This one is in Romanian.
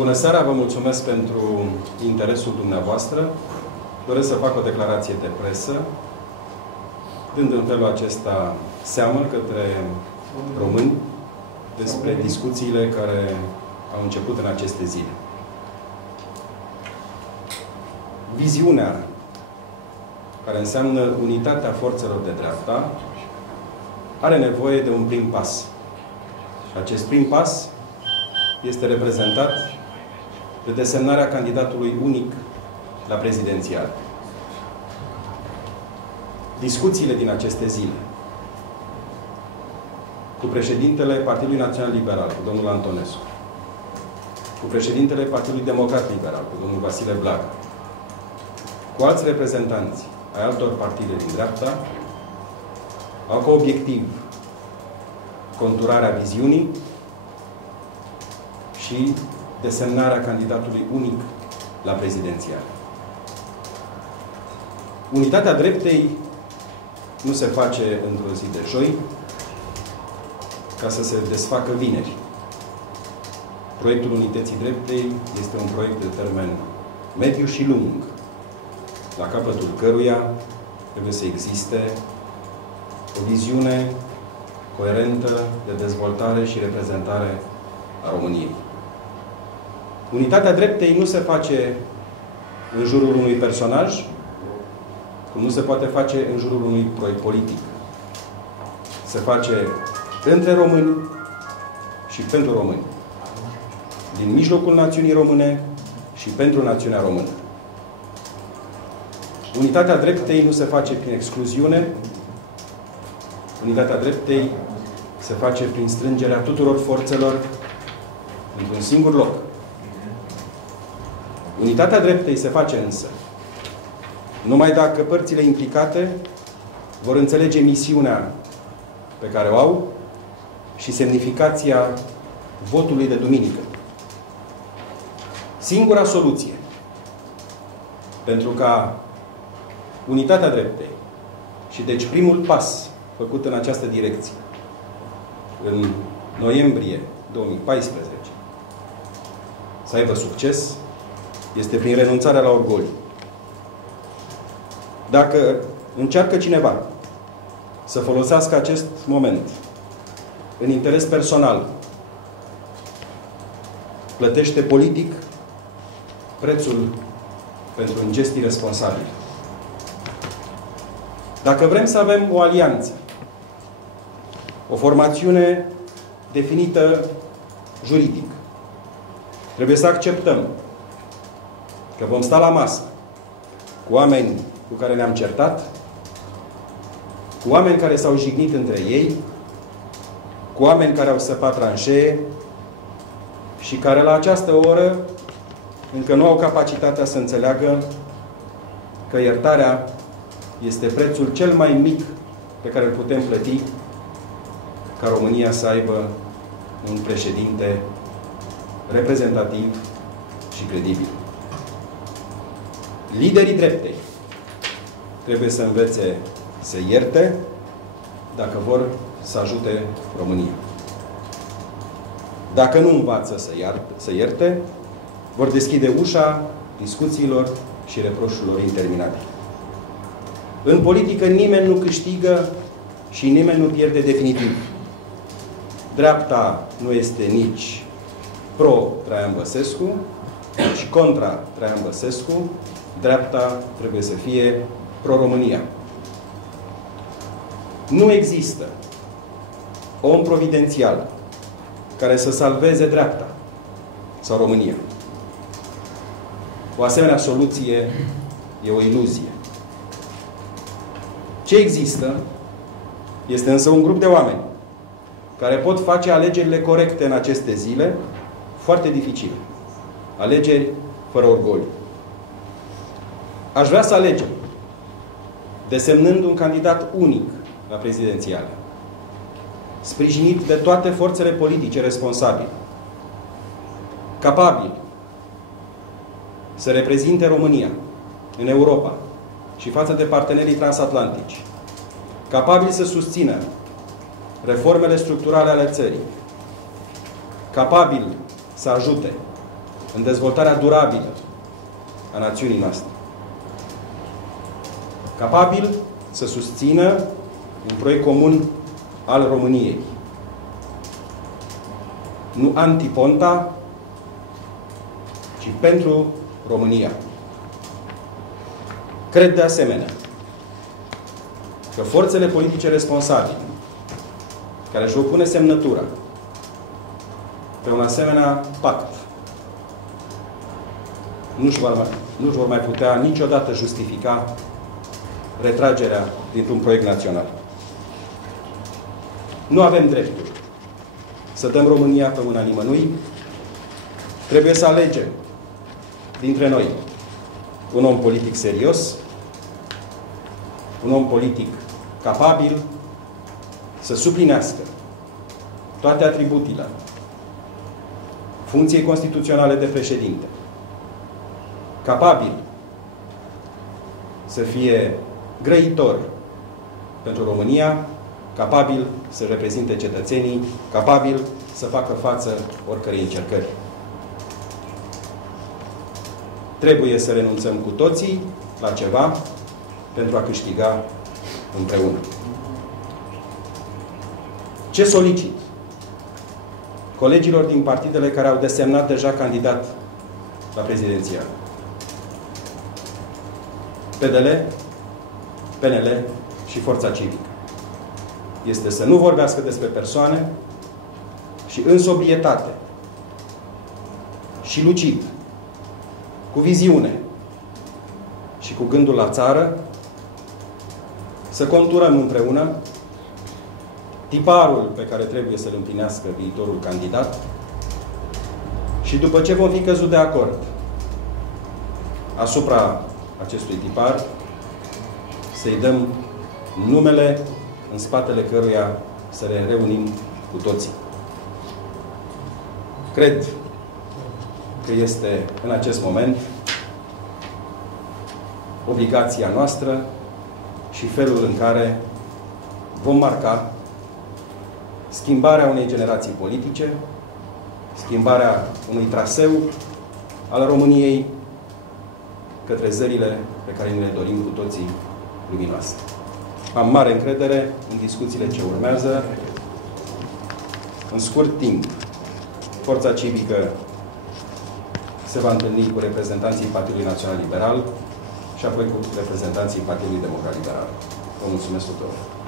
Bună seara, vă mulțumesc pentru interesul dumneavoastră. Doresc să fac o declarație de presă, dând în felul acesta seamă către români despre discuțiile care au început în aceste zile. Viziunea care înseamnă unitatea forțelor de dreapta are nevoie de un prim pas. Acest prim pas este reprezentat de desemnarea candidatului unic la prezidențial. Discuțiile din aceste zile cu președintele Partidului Național Liberal, cu domnul Antonescu, cu președintele Partidului Democrat Liberal, cu domnul Vasile Blaga, cu alți reprezentanți ai altor partide din dreapta, au ca obiectiv conturarea viziunii și desemnarea candidatului unic la prezidențial. Unitatea dreptei nu se face într-o zi de joi ca să se desfacă vineri. Proiectul Unității Dreptei este un proiect de termen mediu și lung, la capătul căruia trebuie să existe o viziune coerentă de dezvoltare și reprezentare a României. Unitatea dreptei nu se face în jurul unui personaj, cum nu se poate face în jurul unui proiect politic. Se face între români și pentru români. Din mijlocul națiunii române și pentru națiunea română. Unitatea dreptei nu se face prin excluziune. Unitatea dreptei se face prin strângerea tuturor forțelor într-un singur loc. Unitatea dreptei se face însă numai dacă părțile implicate vor înțelege misiunea pe care o au și semnificația votului de duminică. Singura soluție pentru ca unitatea dreptei și deci primul pas făcut în această direcție în noiembrie 2014 să aibă succes este prin renunțarea la orgoliu. Dacă încearcă cineva să folosească acest moment în interes personal, plătește politic prețul pentru un gest irresponsabil. Dacă vrem să avem o alianță, o formațiune definită juridic, trebuie să acceptăm că vom sta la masă cu oameni cu care ne-am certat, cu oameni care s-au jignit între ei, cu oameni care au săpat tranșee și care la această oră încă nu au capacitatea să înțeleagă că iertarea este prețul cel mai mic pe care îl putem plăti ca România să aibă un președinte reprezentativ și credibil. Liderii dreptei trebuie să învețe să ierte dacă vor să ajute România. Dacă nu învață să ierte, vor deschide ușa discuțiilor și reproșurilor interminabile. În politică nimeni nu câștigă și nimeni nu pierde definitiv. Dreapta nu este nici pro-Traian Băsescu, nici contra Traian Băsescu. Dreapta trebuie să fie pro-România. Nu există om providențial care să salveze dreapta sau România. O asemenea soluție e o iluzie. Ce există este însă un grup de oameni care pot face alegerile corecte în aceste zile foarte dificile. Alegeri fără orgoliu. Aș vrea să alegem desemnând un candidat unic la prezidențiale, sprijinit de toate forțele politice responsabile, capabil să reprezinte România în Europa și față de partenerii transatlantici, capabil să susțină reformele structurale ale țării, capabil să ajute în dezvoltarea durabilă a națiunii noastre. Capabil să susțină un proiect comun al României. Nu anti-Ponta, ci pentru România. Cred de asemenea că forțele politice responsabile care își vor pune semnătura pe un asemenea pact nu-și vor mai putea niciodată justifica retragerea dintr-un proiect național. Nu avem dreptul să dăm România pe mâna nimănui. Trebuie să alegem dintre noi un om politic serios, un om politic capabil să suplinească toate atributele funcției constituționale de președinte, capabil să fie grăitor pentru România, capabil să reprezinte cetățenii, capabil să facă față oricărei încercări. Trebuie să renunțăm cu toții la ceva pentru a câștiga împreună. Ce solicit colegilor din partidele care au desemnat deja candidat la prezidențial? PDL, PNL și Forța Civică. Este să nu vorbească despre persoane și în sobrietate și lucid, cu viziune și cu gândul la țară, să conturăm împreună tiparul pe care trebuie să-l împlinească viitorul candidat și după ce vom fi căzut de acord asupra acestui tipar, să-i dăm numele în spatele căruia să ne reunim cu toții. Cred că este în acest moment obligația noastră și felul în care vom marca schimbarea unei generații politice, schimbarea unui traseu al României către zările pe care ne le dorim cu toții luminoase. Am mare încredere în discuțiile ce urmează. În scurt timp, Forța Civică se va întâlni cu reprezentanții Partidului Național Liberal și apoi cu reprezentanții Partidului Democrat Liberal. Vă mulțumesc tuturor!